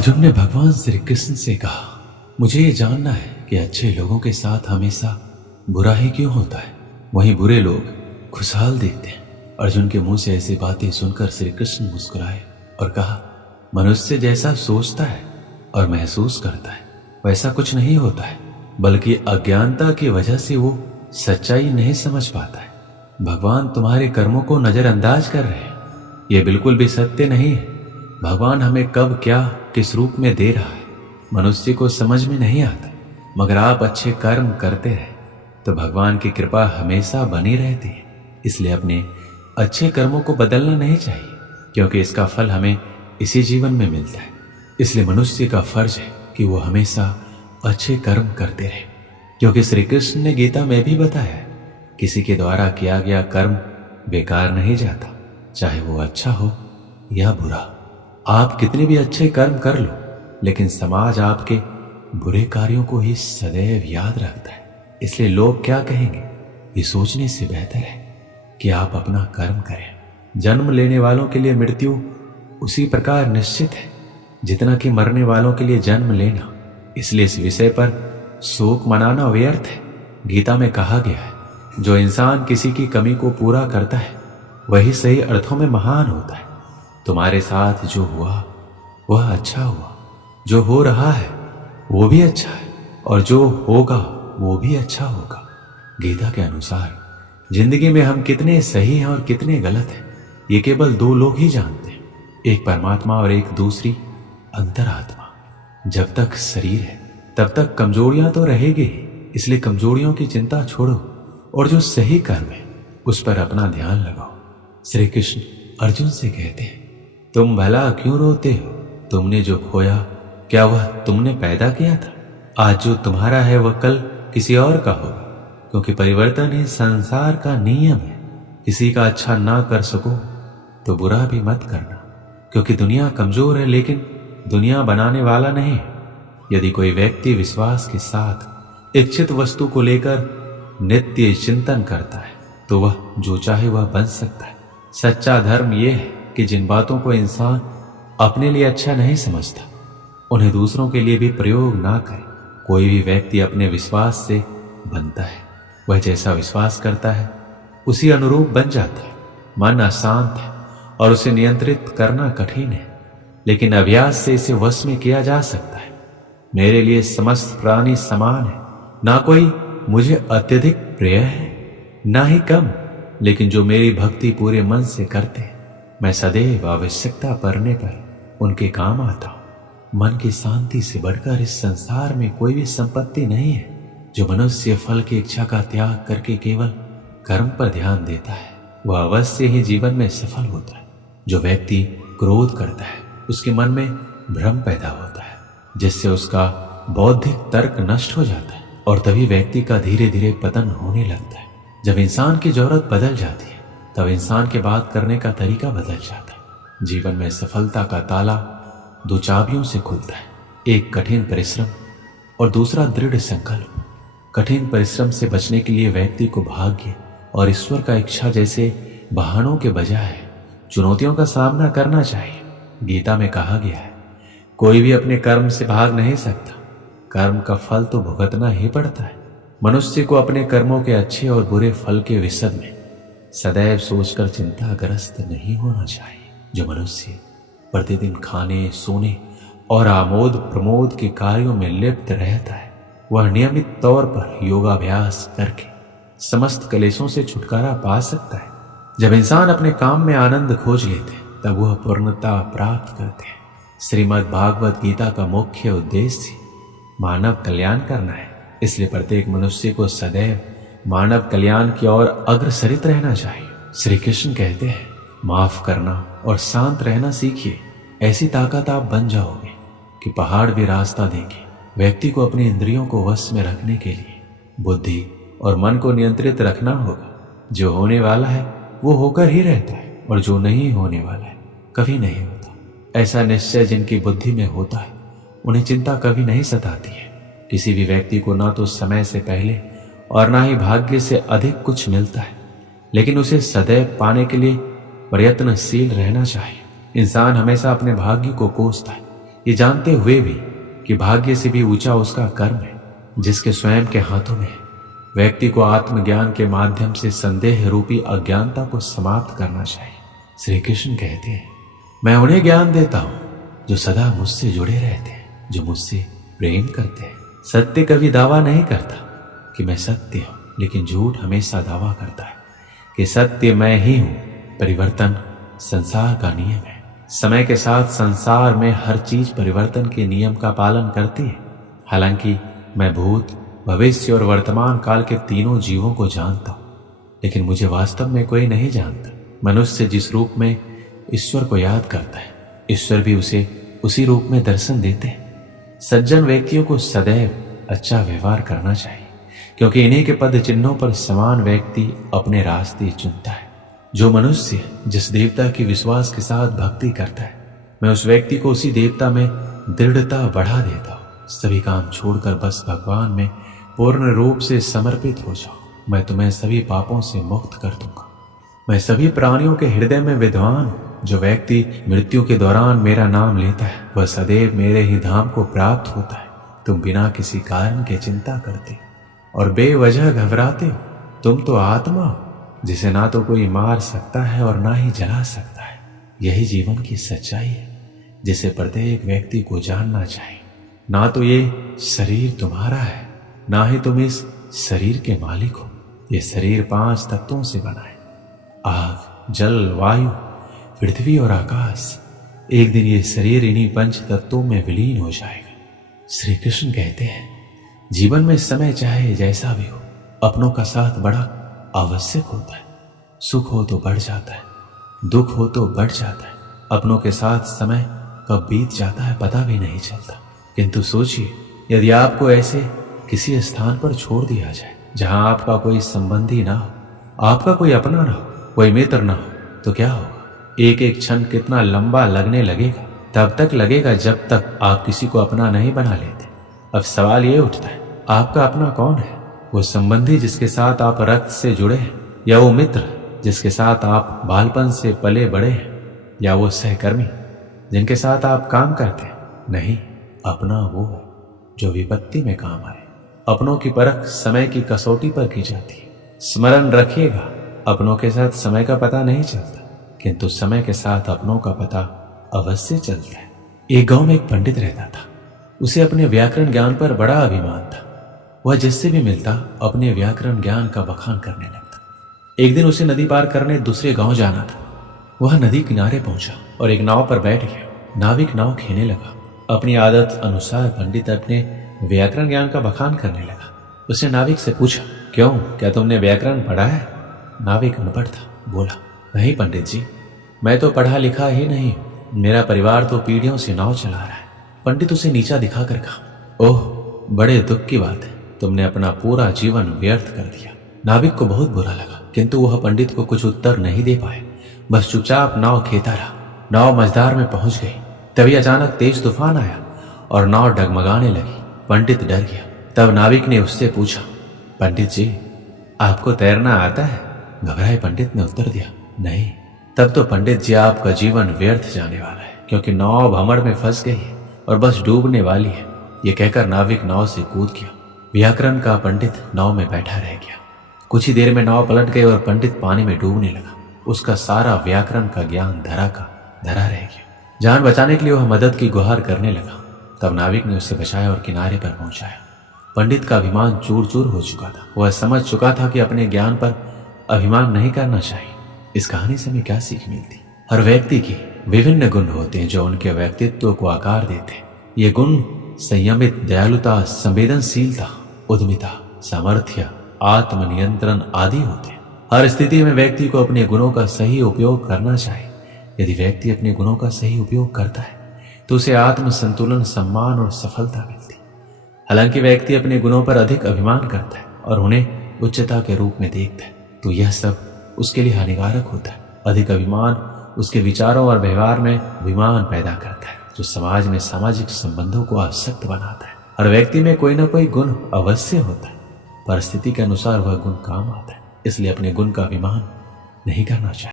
अर्जुन ने भगवान श्री कृष्ण से कहा, मुझे ये जानना है कि अच्छे लोगों के साथ हमेशा बुरा ही क्यों होता है, वहीं बुरे लोग खुशहाल दिखते हैं। अर्जुन के मुंह से ऐसी बातें सुनकर श्री कृष्ण मुस्कुराए और कहा, मनुष्य जैसा सोचता है और महसूस करता है वैसा कुछ नहीं होता है, बल्कि अज्ञानता की वजह से वो सच्चाई नहीं समझ पाता है। भगवान तुम्हारे कर्मों को नजरअंदाज कर रहे हैं, ये बिल्कुल भी सत्य नहीं है। भगवान हमें कब क्या किस रूप में दे रहा है मनुष्य को समझ में नहीं आता, मगर आप अच्छे कर्म करते रहे तो भगवान की कृपा हमेशा बनी रहती है। इसलिए अपने अच्छे कर्मों को बदलना नहीं चाहिए, क्योंकि इसका फल हमें इसी जीवन में मिलता है। इसलिए मनुष्य का फर्ज है कि वो हमेशा अच्छे कर्म करते रहे, क्योंकि श्री कृष्ण ने गीता में भी बताया है, किसी के द्वारा किया गया कर्म बेकार नहीं जाता, चाहे वो अच्छा हो या बुरा। आप कितने भी अच्छे कर्म कर लो, लेकिन समाज आपके बुरे कार्यों को ही सदैव याद रखता है। इसलिए लोग क्या कहेंगे ये सोचने से बेहतर है कि आप अपना कर्म करें। जन्म लेने वालों के लिए मृत्यु उसी प्रकार निश्चित है जितना कि मरने वालों के लिए जन्म लेना। इसलिए इस विषय पर शोक मनाना व्यर्थ है। गीता में कहा गया है, जो इंसान किसी की कमी को पूरा करता है वही सही अर्थों में महान होता है। तुम्हारे साथ जो हुआ वह अच्छा हुआ, जो हो रहा है वो भी अच्छा है, और जो होगा वो भी अच्छा होगा। गीता के अनुसार जिंदगी में हम कितने सही हैं और कितने गलत हैं ये केवल दो लोग ही जानते हैं, एक परमात्मा और एक दूसरी अंतरात्मा। जब तक शरीर है तब तक कमजोरियां तो रहेगी ही, इसलिए कमजोरियों की चिंता छोड़ो और जो सही कर्म है उस पर अपना ध्यान लगाओ। श्री कृष्ण अर्जुन से कहते हैं, तुम भला क्यों रोते हो? तुमने जो खोया क्या वह तुमने पैदा किया था? आज जो तुम्हारा है वह कल किसी और का होगा, क्योंकि परिवर्तन ही संसार का नियम है। किसी का अच्छा ना कर सको तो बुरा भी मत करना, क्योंकि दुनिया कमजोर है लेकिन दुनिया बनाने वाला नहीं है। यदि कोई व्यक्ति विश्वास के साथ इच्छित वस्तु को लेकर नित्य चिंतन करता है तो वह जो चाहे वह बन सकता है। सच्चा धर्म यह है कि जिन बातों को इंसान अपने लिए अच्छा नहीं समझता उन्हें दूसरों के लिए भी प्रयोग ना करे। कोई भी व्यक्ति अपने विश्वास से बनता है, वह जैसा विश्वास करता है उसी अनुरूप बन जाता है। मन अशांत है और उसे नियंत्रित करना कठिन है, लेकिन अभ्यास से इसे वश में किया जा सकता है। मेरे लिए समस्त प्राणी समान है, ना कोई मुझे अत्यधिक प्रिय है ना ही कम, लेकिन जो मेरी भक्ति पूरे मन से करते हैं मैं सदैव आवश्यकता पड़ने पर उनके काम आता हूं। मन की शांति से बढ़कर इस संसार में कोई भी संपत्ति नहीं है। जो मनुष्य फल की इच्छा का त्याग करके केवल कर्म पर ध्यान देता है वह अवश्य ही जीवन में सफल होता है। जो व्यक्ति क्रोध करता है उसके मन में भ्रम पैदा होता है, जिससे उसका बौद्धिक तर्क नष्ट हो जाता है और तभी व्यक्ति का धीरे धीरे पतन होने लगता है। जब इंसान की जरूरत बदल जाती है तब इंसान के बात करने का तरीका बदल जाता है। जीवन में सफलता का ताला दो चाबियों से खुलता है, एक कठिन परिश्रम और दूसरा दृढ़ संकल्प। कठिन परिश्रम से बचने के लिए व्यक्ति को भाग्य और ईश्वर का इच्छा जैसे बहानों के बजाय चुनौतियों का सामना करना चाहिए। गीता में कहा गया है, कोई भी अपने कर्म से भाग नहीं सकता, कर्म का फल तो भुगतना ही पड़ता है। मनुष्य को अपने कर्मों के अच्छे और बुरे फल के विषय में सदैव सोचकर चिंताग्रस्त नहीं होना चाहिए। जो मनुष्य प्रतिदिन खाने सोने और आमोद प्रमोद के कार्यों में लिप्त रहता है वह नियमित तौर पर योगाभ्यास करके समस्त क्लेशों से छुटकारा पा सकता है। जब इंसान अपने काम में आनंद खोज लेते हैं तब वह पूर्णता प्राप्त करते हैं। श्रीमद् भागवत गीता का मुख्य उद्देश्य मानव कल्याण करना है, इसलिए प्रत्येक मनुष्य को सदैव मानव कल्याण की ओर अग्रसरित रहना चाहिए। श्री कृष्ण कहते हैं, माफ करना और शांत रहना सीखिए, ऐसी ताकत आप बन जाओगे कि पहाड़ भी रास्ता देंगे। व्यक्ति को अपने इंद्रियों को वश में रखने के लिए बुद्धि और मन को नियंत्रित रखना होगा। जो होने वाला है वो होकर ही रहता है और जो नहीं होने वाला है कभी नहीं होता। ऐसा निश्चय जिनकी बुद्धि में होता है उन्हें चिंता कभी नहीं सताती है। किसी भी व्यक्ति को ना तो समय से पहले और ना ही भाग्य से अधिक कुछ मिलता है, लेकिन उसे सदैव पाने के लिए प्रयत्नशील रहना चाहिए। इंसान हमेशा अपने भाग्य को कोसता है, ये जानते हुए भी कि भाग्य से भी ऊंचा उसका कर्म है जिसके स्वयं के हाथों में है। व्यक्ति को आत्मज्ञान के माध्यम से संदेह रूपी अज्ञानता को समाप्त करना चाहिए। श्री कृष्ण कहते हैं, मैं उन्हें ज्ञान देता हूं जो सदा मुझसे जुड़े रहते हैं, जो मुझसे प्रेम करते हैं। सत्य कभी दावा नहीं करता कि मैं सत्य हूं, लेकिन झूठ हमेशा दावा करता है कि सत्य मैं ही हूं। परिवर्तन संसार का नियम है। समय के साथ संसार में हर चीज परिवर्तन के नियम का पालन करती है। हालांकि मैं भूत, भविष्य और वर्तमान काल के तीनों जीवों को जानता हूं, लेकिन मुझे वास्तव में कोई नहीं जानता। मनुष्य जिस रूप में ईश्वर को याद करता है, ईश्वर भी उसे उसी रूप में दर्शन देते हैं। सज्जन व्यक्तियों को सदैव अच्छा व्यवहार करना चाहिए, क्योंकि इन्हीं के पद चिन्हों पर समान व्यक्ति अपने रास्ते चुनता है। जो मनुष्य जिस देवता की विश्वास के साथ भक्ति करता है, मैं उस व्यक्ति को उसी देवता में दृढ़ता बढ़ा देता हूँ। सभी काम छोड़कर बस भगवान में पूर्ण रूप से समर्पित हो जाओ। मैं तुम्हें सभी पापों से मुक्त कर दूंगा। मैं सभी प्राणियों के हृदय में विद्वान हूँ। जो व्यक्ति मृत्यु के दौरान मेरा नाम लेता है, वह सदैव मेरे ही धाम को प्राप्त होता है। तुम बिना किसी कारण के चिंता करते और बेवजह घबराते हो। तुम तो आत्मा हो जिसे ना तो कोई मार सकता है और ना ही जला सकता है। यही जीवन की सच्चाई है जिसे प्रत्येक व्यक्ति को जानना चाहिए। ना तो ये शरीर तुम्हारा है, ना ही तुम इस शरीर के मालिक हो। ये शरीर 5 तत्वों से बना है, आग, जल, वायु, पृथ्वी और आकाश। एक दिन ये शरीर इन्हीं 5 तत्वों में विलीन हो जाएगा। श्री कृष्ण कहते हैं, जीवन में समय चाहे जैसा भी हो, अपनों का साथ बड़ा आवश्यक होता है। सुख हो तो बढ़ जाता है, दुख हो तो बढ़ जाता है। अपनों के साथ समय कब बीत जाता है पता भी नहीं चलता। किंतु सोचिए, यदि आपको ऐसे किसी स्थान पर छोड़ दिया जाए जहां आपका कोई संबंधी ना हो, आपका कोई अपना ना हो, कोई मित्र ना हो, तो क्या होगा? एक एक क्षण कितना लंबा लगने लगेगा। तब तक लगेगा जब तक आप किसी को अपना नहीं बना लेते। अब सवाल ये उठता है, आपका अपना कौन है? वो संबंधी जिसके साथ आप रक्त से जुड़े हैं, या वो मित्र जिसके साथ आप बालपन से पले बड़े हैं, या वो सहकर्मी जिनके साथ आप काम करते हैं? नहीं, अपना वो है जो विपत्ति में काम आए। अपनों की परख समय की कसौटी पर की जाती है। स्मरण रखिएगा, अपनों के साथ समय का पता नहीं चलता, किंतु समय के साथ अपनों का पता अवश्य चलता है। एक गांव में एक पंडित रहता था। उसे अपने व्याकरण ज्ञान पर बड़ा अभिमान था। वह जिससे भी मिलता अपने व्याकरण ज्ञान का बखान करने लगता। एक दिन उसे नदी पार करने दूसरे गांव जाना था। वह नदी किनारे पहुंचा और एक नाव पर बैठ गया। नाविक नाव खेने लगा। अपनी आदत अनुसार पंडित अपने व्याकरण ज्ञान का बखान करने लगा। उसने नाविक से पूछा, क्यों, क्या तुमने व्याकरण पढ़ा है? नाविक अनपढ़ था, बोला, नहीं पंडित जी, मैं तो पढ़ा लिखा ही नहीं हूं। मेरा परिवार तो पीढ़ियों से नाव चला रहा है। पंडित उसे नीचा दिखाकर कहा, ओह, बड़े दुख की बात है, तुमने अपना पूरा जीवन व्यर्थ कर दिया। नाविक को बहुत बुरा लगा, किंतु वह पंडित को कुछ उत्तर नहीं दे पाए। बस चुपचाप नाव खेता रहा। नाव मझधार में पहुंच गई। तभी अचानक तेज तूफान आया और नाव डगमगाने लगी। पंडित डर गया। तब नाविक ने उससे पूछा, पंडित जी, आपको तैरना आता है? घबराए पंडित ने उत्तर दिया, नहीं। तब तो पंडित जी, आपका जीवन व्यर्थ जाने वाला है, क्योंकि नाव भमर में फंस गई है और बस डूबने वाली है। ये कहकर नाविक नाव से कूद गया। व्याकरण का पंडित नाव में बैठा रह गया। कुछ ही देर में नाव पलट गई और पंडित पानी में डूबने लगा। उसका सारा व्याकरण का ज्ञान धरा रह गया। जान बचाने के लिए वह मदद की गुहार करने लगा। तब नाविक ने उसे बचाया और किनारे पर पहुंचाया। पंडित का अभिमान चूर चूर हो चुका था। वह समझ चुका था कि अपने ज्ञान पर अभिमान नहीं करना चाहिए। इस कहानी से हमें क्या सीख मिलती? हर व्यक्ति के विभिन्न गुण होते हैं जो उनके व्यक्तित्व को आकार देते हैं। ये गुण संयमित, दयालुता, संवेदनशीलता, उद्यमिता, सामर्थ्य, आत्मनियंत्रण आदि होते हैं। हर स्थिति में व्यक्ति को अपने गुणों का सही उपयोग करना चाहिए। यदि व्यक्ति अपने गुणों का सही उपयोग करता है तो उसे आत्म संतुलन, सम्मान और सफलता मिलती। हालांकि व्यक्ति अपने गुणों पर अधिक अभिमान करता है और उन्हें उच्चता के रूप में देखता है, तो यह सब उसके लिए हानिकारक होता है। अधिक अभिमान उसके विचारों और व्यवहार में विमान पैदा करता है, जो समाज में सामाजिक संबंधों को अशक्त बनाता है। हर व्यक्ति में कोई न कोई गुण अवश्य होता है। परिस्थिति के अनुसार वह गुण काम आता है, इसलिए अपने गुण का अभिमान नहीं करना चाहिए।